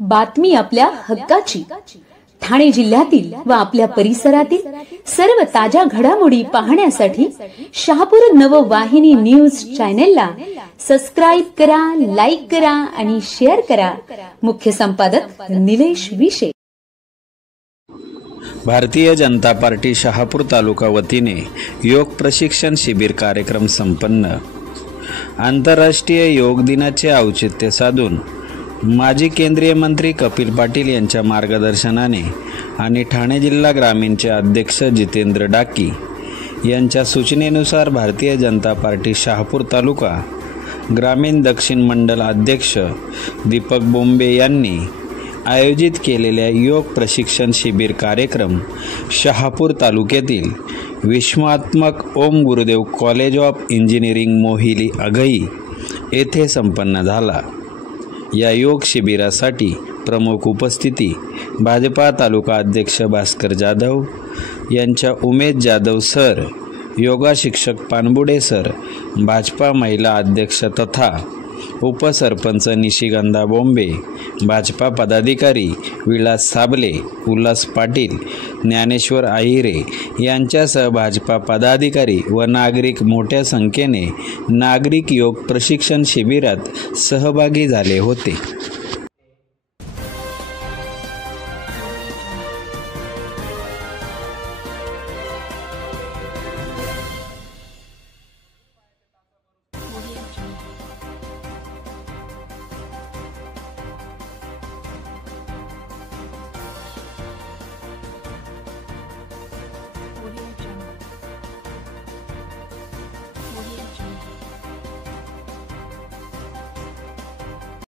बातमी आपल्या हक्काची. ठाणे जिल्ह्यातील व आपल्या परिसरातील सर्व ताज्या घडामोडी पाहण्यासाठी शहापूर नववाहिनी न्यूज चॅनेलला सबस्क्राइब करा, लाईक करा आणि शेअर करा. मुख्य संपादक निलेश विशे. भारतीय जनता पार्टी शहापूर तालुका वतीने योग प्रशिक्षण शिबिर कार्यक्रम संपन्न. आंतरराष्ट्रीय योग दिनाचे औचित्य साधून माजी केंद्रीय मंत्री कपिल पाटील यांच्या मार्गदर्शनाने आणि ठाणे जिल्हा ग्रामीणचे अध्यक्ष जितेंद्र डाकी यांच्या सूचनेनुसार भारतीय जनता पार्टी शहापूर तालुका ग्रामीण दक्षिण मंडल अध्यक्ष दीपक बोंबे यांनी आयोजित केलेल्या योग प्रशिक्षण शिबिर कार्यक्रम शहापूर तालुक्यातील विश्वात्मक ओम Gurudev college of engineering Mohili अघई येथे संपन्न झाला. या योग शिबिरासाठी प्रमुख उपस्थिती भाजपा तालुका अध्यक्ष भास्कर जाधव यांच्या उमेश जाधव सर, योगा शिक्षक पानबुडे सर, भाजपा महिला अध्यक्ष तथा उपसरपंच निशिगंधा बोंबे, भाजपा पदाधिकारी विलास साबले, उल्हास पाटील, ज्ञानेश्वर आहिरे यांच्यासह भाजपा पदाधिकारी व नागरिक मोठ्या संख्येने नागरिक योग प्रशिक्षण शिबिरात सहभागी झाले होते.